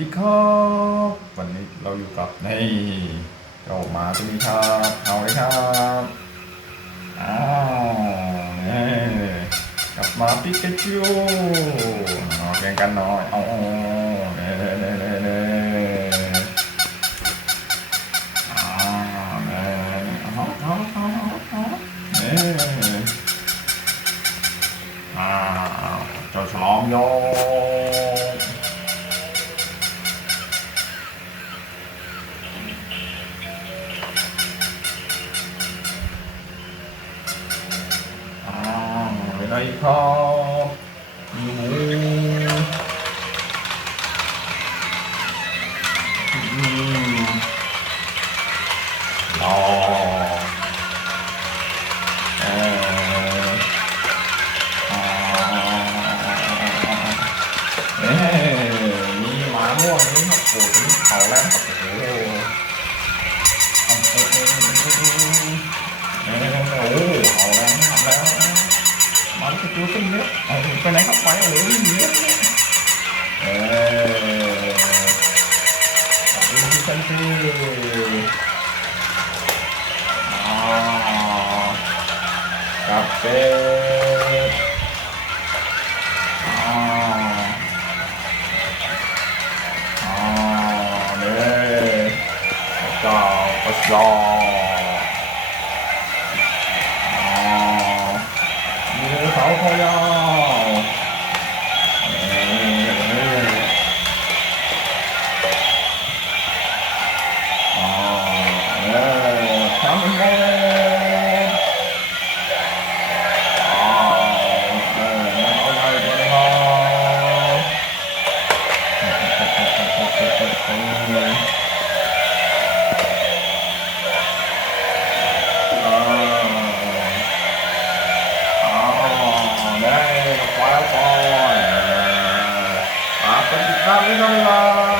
ดีครับวันนี้เราอยู่กับในเจ้าหมาตัวนี้ครับเอาเลยครับอ้าวนี่กับหมาปิกาจูเอาแข่งกันหน่อยเอาเน่เน่เน่เน่เน่อ้าวเน่เอาเอาเอาเอาเน่อ้าวเจ้าฉลองโย เป็นไรครับมีหมูอืมรอเอออ่าเอ๊ะมีหมาม่วงนี่ครับโอ้โหเขาแล้วโอ้โห ตัวขึ้นเยอะเอาไปไหนครับไปโอ้โหวิ่งเยอะเออขอบคุณที่ท่านที่อ่ากาแฟอ่า มีเสาคอยาวอ่าเนี่ยทำเป็นไงอ่าเนี่ยเอาไว้ก่อนนะครับอ่า อ๋อ ได้กั